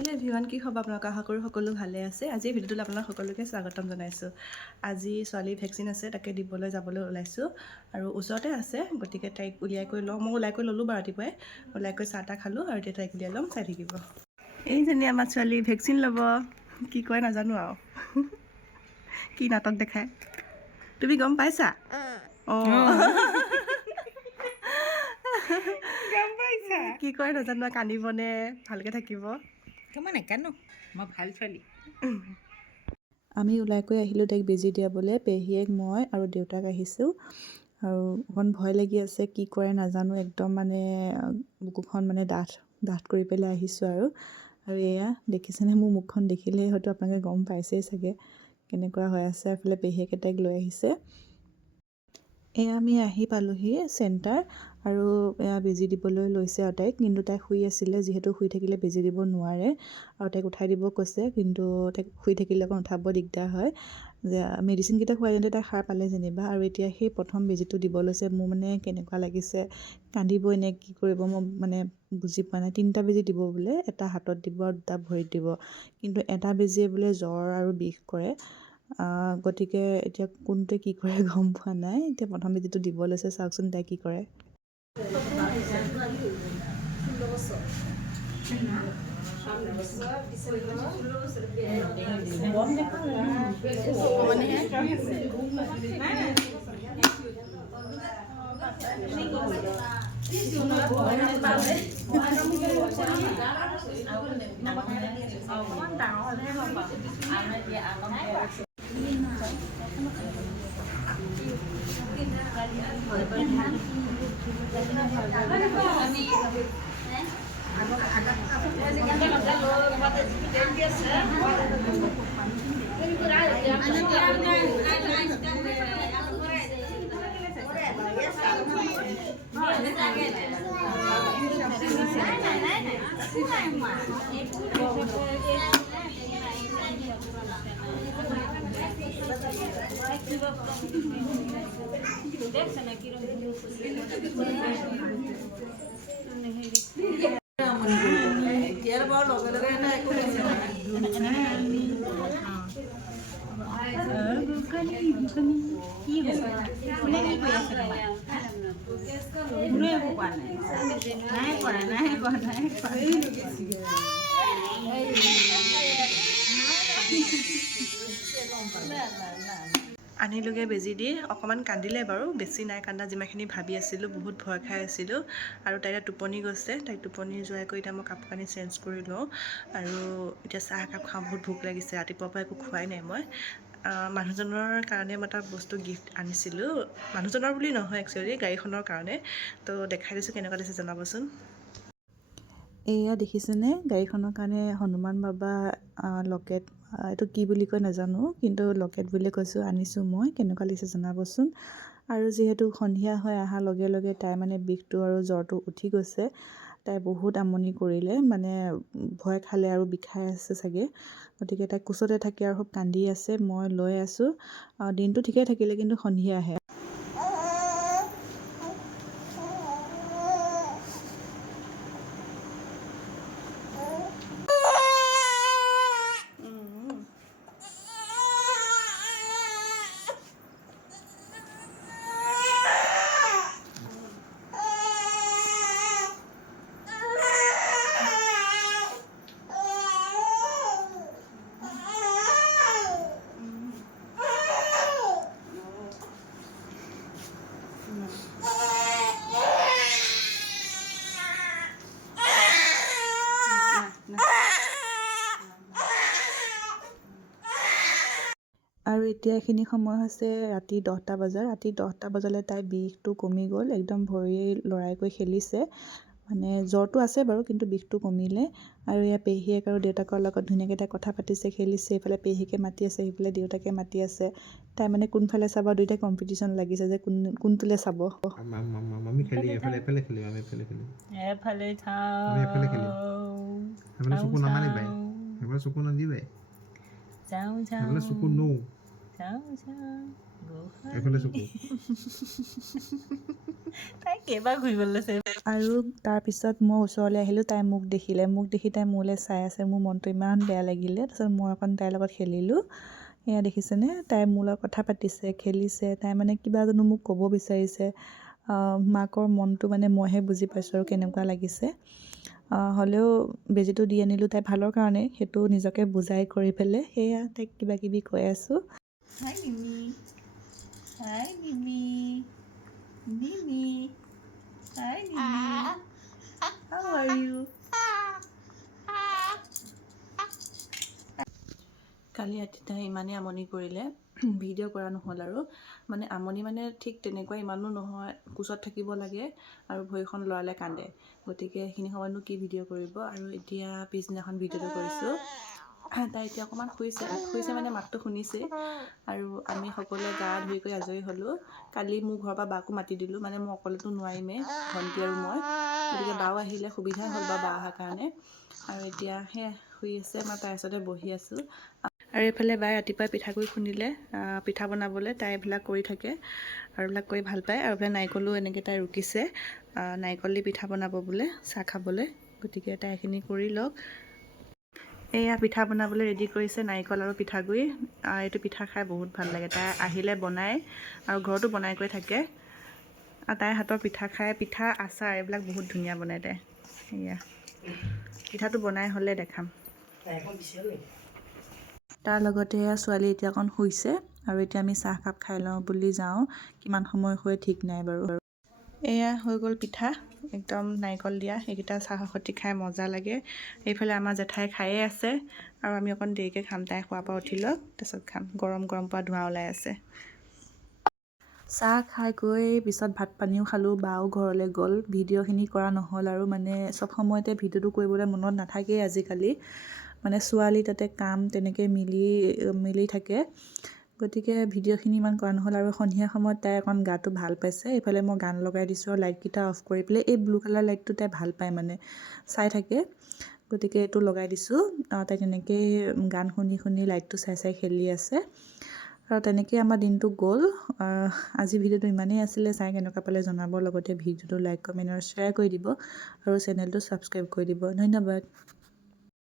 Hello' everyone, কি খবৰ আপোনালোক? আশা কৰোঁ সকলো ভালে আছে। আজি ভিডিঅ'টোলৈ আপোনালোক সকলোকে স্বাগতম জনাইছোঁ। আজি ছোৱালীৰ ভেকচিন আছে, তাকে দিবলৈ যাবলৈ ওলাইছোঁ আৰু ওচৰতে আছে, গতিকে তাইক উলিয়াই কৰি লওঁ। মই ওলাই কৰি ল'লোঁ বাৰু ৰাতিপুৱাই, ওলাই কৰি চাহ তাহ খালোঁ আৰু এতিয়া তাইক উলিয়াই ল'ম, চাই থাকিব। এইজনী আমাৰ ছোৱালী ভেকচিন ল'ব, কি কয় নাজানো আৰু কি নাটক দেখায়। তুমি গম পাইছা? কি কয় নাজানো, কান্দিবনে ভালকৈ থাকিব? নাকানো, মই ভাল ছোৱালী। আমি ওলাই কৰি আহিলোঁ তাইক বেজী দিয়াবলৈ। পেহীয়েক, মই আৰু দেউতাক আহিছোঁ আৰু অকণ ভয় লাগি আছে, কি কৰে নাজানো। একদম মানে বুকুখন মানে ডাঠ কৰি পেলাই আহিছোঁ আৰু এয়া দেখিছেনে, মোৰ মুখখন দেখিলেই হয়তো আপোনালোকে গম পাইছেই চাগে কেনেকুৱা হৈ আছে। এইফালে পেহীয়েকে তাইক লৈ আহিছে। এয়া আমি আহি পালোহি চেণ্টাৰ আৰু এয়া বেজী দিবলৈ লৈছে আৰু তাইক, কিন্তু তাই শুই আছিলে, যিহেতু শুই থাকিলে বেজী দিব নোৱাৰে আৰু তাইক উঠাই দিব কৈছে, কিন্তু তাইক শুই থাকিলে অকণ উঠাব দিগদাৰ হয়। যে মেডিচিনকেইটা খুৱাই দিওঁতে তাই সাৰ পালে যেনিবা, আৰু এতিয়া সেই প্ৰথম বেজীটো দিব লৈছে। মোৰ মানে কেনেকুৱা লাগিছে, কান্দিবই নে কি কৰিব মই মানে বুজি পোৱা নাই। 3টা বেজী দিব বোলে, এটা হাতত দিব আৰু 2টা ভৰিত দিব, কিন্তু এটা বেজীয়ে বোলে জ্বৰ আৰু বিষ কৰে। গতিকে এতিয়া কোনটোৱে কি কৰে গম পোৱা নাই। এতিয়া প্ৰথম বেজীটো দিব লৈছে, চাওকচোন তাই কি কৰে। আনিলোগৈ বেজী দি, অকণমান কান্দিলে বাৰু, বেছি নাই কান্দা, যিমানখিনি ভাবি আছিলোঁ। বহুত ভয় খাই আছিলোঁ আৰু তাই এতিয়া টোপনি গৈছে। তাইক টোপনি যোৱাই কৰি এতিয়া মই কাপোৰ কানি চেঞ্জ কৰি লওঁ আৰু এতিয়া চাহ একাপ খাওঁ। বহুত ভোক লাগিছে, ৰাতিপুৱাৰ পৰা একো খোৱাই নাই মই। মানুহজনৰ কাৰণে মই এটা বস্তু গিফ্ট আনিছিলোঁ, মানুহজনৰ বুলি নহয় একচুৱেলি, গাড়ীখনৰ কাৰণে। তো দেখাই দিছোঁ, কেনেকুৱা দিছে জনাবচোন। এয়া দেখিছেনে, গাড়ীখনৰ কাৰণে হনুমান বাবা লকেট, এইটো কি বুলি কয় নাজানো, কিন্তু লকেট বুলি কৈছোঁ, আনিছোঁ মই। কেনেকুৱা লাগিছে জনাবচোন। আৰু যিহেতু সন্ধিয়া হৈ অহাৰ লগে লগে তাই মানে বিষটো আৰু জ্বৰটো উঠি গৈছে, তাই বহুত আমনি কৰিলে, মানে ভয় খালে আৰু বিষাই আছে চাগে। গতিকে তাই কোচতে থাকে আৰু খুব কান্দি আছে। মই লৈ আছোঁ, দিনটো ঠিকেই থাকিলে, কিন্তু সন্ধিয়া আহে। আৰু এতিয়া এইখিনি সময় হৈছে ৰাতি 10টা বজাৰ। ৰাতি 10টা বজালৈ তাইৰ বিষটো কমি গ'ল, একদম ভৰি লৰাই কৰি খেলিছে। মানে জ্বৰটো আছে বাৰু, কিন্তু বিষটো কমিলে। আৰু এয়া পেহীয়েক আৰু দেউতাকৰ লগত ধুনীয়াকৈ তাই কথা পাতিছে, খেলিছে। এইফালে পেহীকে মাতি আছে, সেইফালে দেউতাকে মাতি আছে। তাই মানে কোনফালে চাব, দুইটাই কম্পিটিশ্যন লাগিছে যে কোনটোলৈ চাব। আমি খেলি এফালে খেলিম, আমি এফালে খেলিম, এফালে আমি এফালে খেলিম। এফালে চকু নামাৰিবাই, এফালে চকু নাদিবাই, যাওঁ এফালে চকু নো। যাওঁ এইফালে চকু তাই কেইবাৰ ঘূৰিব লৈছে আৰু তাৰপিছত মই ওচৰলৈ আহিলোঁ, তাই মোক দেখিলে, মোক দেখি তাই মোলৈ চাই আছে। মোৰ মনটো ইমান বেয়া লাগিলে। তাৰপিছত মই অকণ তাইৰ লগত খেলিলোঁ। এয়া দেখিছেনে, তাই মোৰ লগত কথা পাতিছে, খেলিছে। তাই মানে কিবা জানো মোক ক'ব বিচাৰিছে। মাকৰ মনটো মানে মইহে বুজি পাইছোঁ আৰু কেনেকুৱা লাগিছে। হ'লেও বেজীটো দি আনিলোঁ তাই ভালৰ কাৰণে, সেইটো নিজকে বুজাই কৰি পেলাই সেয়া তাইক কিবা কিবি কৈ আছোঁ। হাই মিমি, হাই মিমি, মিমি, হাই মিমি, how are you? কালি ৰাতি তাই ইমানেই আমনি কৰিলে, ভিডিঅ' কৰা নহ'ল আৰু। মানে আমনি মানে ঠিক তেনেকুৱা ইমানো নহয়, কোচত থাকিব লাগে আৰু ভৰিখন লৰালে কান্দে। গতিকে সেইখিনি সময়তনো কি ভিডিঅ' কৰিব। আৰু এতিয়া পিছদিনাখন ভিডিঅ'টো কৰিছোঁ। তাই এতিয়া অকণমান শুইছে মানে মাতটো শুনিছেই। আৰু আমি সকলোৱে গা ধুই কৰি আজৰি হ'লোঁ। কালি মোৰ ঘৰৰ পৰা বাকো মাতি দিলোঁ, মানে মই অকলেতো নোৱাৰিমেই, ভণ্টি আৰু মই। গতিকে বাও আহিলে সুবিধা হ'ল বা বা অহাৰ কাৰণে। আৰু এতিয়া সেয়া শুই আছে, মই তাইৰ ওচৰতে বহি আছোঁ। আৰু এইফালে বাই ৰাতিপুৱাই পিঠাগুড়ি খুন্দিলে পিঠা বনাবলৈ। তাই এইবিলাক কৰি থাকে আৰু এইবিলাক কৰি ভাল পায়। আৰু এইফালে নাৰিকলো এনেকৈ তাই ৰুকিছে, নাৰিকল দি পিঠা বনাব বোলে চাহ খাবলৈ। গতিকে তাই এইখিনি কৰি লওক। এয়া পিঠা বনাবলৈ ৰেডি কৰিছে, নাৰিকল আৰু পিঠাগুড়ি। এইটো পিঠা খাই বহুত ভাল লাগে। তাই আহিলে বনায় আৰু ঘৰতো বনাই কৰি থাকে। আৰু তাইৰ হাতৰ পিঠা খাই, পিঠা আচাৰ এইবিলাক বহুত ধুনীয়া বনায় তাই। এয়া পিঠাটো বনাই হ'লে দেখাম। তাৰ লগতে ছোৱালী এতিয়া অকণ শুইছে আৰু এতিয়া আমি চাহকাপ খাই লওঁ বুলি যাওঁ। কিমান সময় শুৱে ঠিক নাই বাৰু। এয়া হৈ গ'ল পিঠা, একদম নাৰিকল দিয়া। এইকেইটা চাহৰ সৈতে খাই মজা লাগে। এইফালে আমাৰ জেঠাই খায়ে আছে আৰু আমি অকণ দেৰিকৈ খাম। তাই শোৱাৰ পৰা উঠি লওক, তাৰপিছত খাম। গৰম গৰম পৰা ধোঁৱা ওলাই আছে। চাহ খাই গৈ পিছত ভাত পানীও খালোঁ। বাও ঘৰলৈ গ'ল। ভিডিঅ'খিনি কৰা নহ'ল আৰু মানে চব সময়তে ভিডিঅ'টো কৰিবলৈ মনত নাথাকেই আজিকালি। মানে ছোৱালী তাতে কাম তেনেকৈ মিলি থাকে। গতিকে ভিডিঅ'খিনি ইমান কৰা নহ'ল। আৰু সন্ধিয়া সময়ত তাই অকণ গাটো ভাল পাইছে। এইফালে মই গান লগাই দিছোঁ আৰু লাইটকেইটা অফ কৰি পেলাই। এই ব্লু কালাৰ লাইটটো তাই ভাল পায়, মানে চাই থাকে। গতিকে এইটো লগাই দিছোঁ। তাই তেনেকৈয়ে গান শুনি শুনি লাইটটো চাই চাই খেলি আছে। আৰু তেনেকেই আমাৰ দিনটো গ'ল। আজি ভিডিঅ'টো ইমানেই আছিলে। চাই কেনেকুৱা পালে জনাব। লগতে ভিডিঅ'টো লাইক, কমেণ্ট আৰু শ্বেয়াৰ কৰি দিব আৰু চেনেলটো ছাবস্ক্ৰাইব কৰি দিব। ধন্যবাদ।